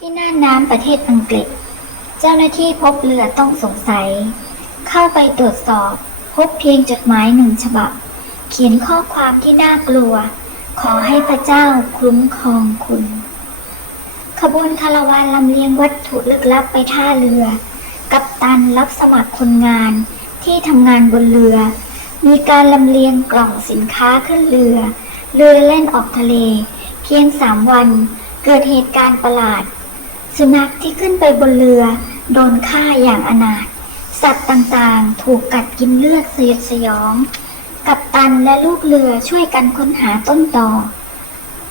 ที่น่านน้ำประเทศอังกฤษ เจ้าหน้าที่พบเรือต้องสงสัย เข้าไปตรวจสอบ พบเพียงจดหมายหนึ่งฉบับ เขียนข้อความที่น่ากลัว ขอให้พระเจ้าคุ้มครองคุณ ขบวนคาราวานลำเลียงวัตถุลึกลับไปท่าเรือ กัปตันรับสมัครคนงานที่ทำงานบนเรือ มีการลำเลียงกล่องสินค้าขึ้นเรือ เรือเล่นออกทะเล เพียงสามวัน เกิดเหตุการณ์ประหลาด สุนัขที่ขึ้นไปบนเรือ โดนฆ่าอย่างอนาถ สัตว์ต่างๆ ถูกกัดกินเลือดสยดสยอง กัปตันและลูกเรือช่วยกันค้นหาต้นตอ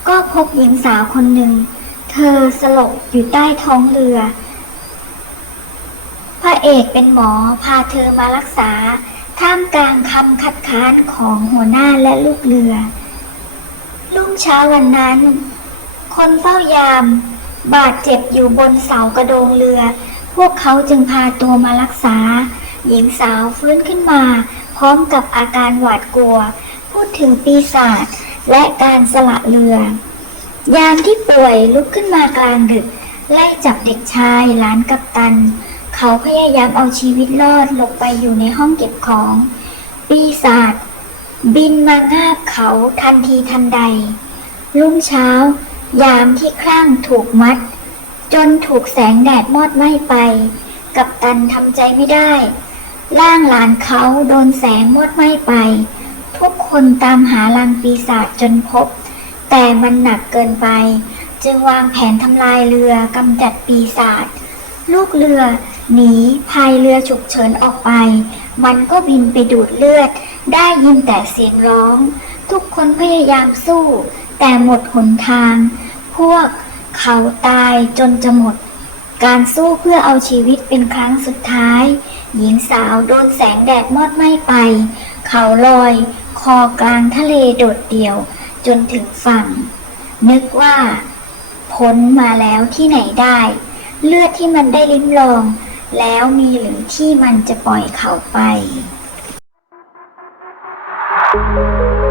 ก็พบหญิงสาวคนหนึ่ง เธอสลบอยู่ใต้ท้องเรือ พระเอกเป็นหมอพาเธอมารักษา ท่ามกลางคำคัดค้านของหัวหน้าและลูกเรือ รุ่งเช้าวันนั้น คนเฝ้ายาม บาดเจ็บอยู่บนเสากระโดงเรือ พวกเขาจึงพาตัวมารักษา หญิงสาวฟื้นขึ้นมา พร้อมกับอาการหวาดกลัว พูดถึงปีศาจและการสละเรือ ยามที่ป่วยลุกขึ้นมากลางดึก ไล่จับเด็กชายหลานกัปตัน เขาพยายามเอาชีวิตรอดหลบไปอยู่ในห้องเก็บของ ปีศาจบินมางาบเขาทันทีทันใด รุ่งเช้า ยามที่ครั่งถูกมัด จนถูกแสงแดดมอดไหม้ไป กับตันทำใจไม่ได้ ร่างหลานเขาโดนแสงมอดไหม้ไป ทุกคนตามหาลังปีศาจจนพบ แต่มันหนักเกินไป จึงวางแผนทำลายเรือกำจัดปีศาจลูกเรือ หนีพายเรือฉุกเฉินออกไป มันก็บินไปดูดเลือด ได้ยินแต่เสียงร้อง ทุกคนพยายามสู้ แต่หมดหนทาง พวกเขาตายจนจะหมด การสู้เพื่อเอาชีวิตเป็นครั้งสุดท้าย หญิงสาวโดนแสงแดดมอดไหม้ไป เขาลอย คอกลางทะเลโดดเดี่ยว จนถึงฝั่ง นึกว่าพ้นมาแล้วที่ไหนได้ เลือดที่มันได้ลิ้มลอง แล้วมีหรือที่มันจะปล่อยเขาไป thank you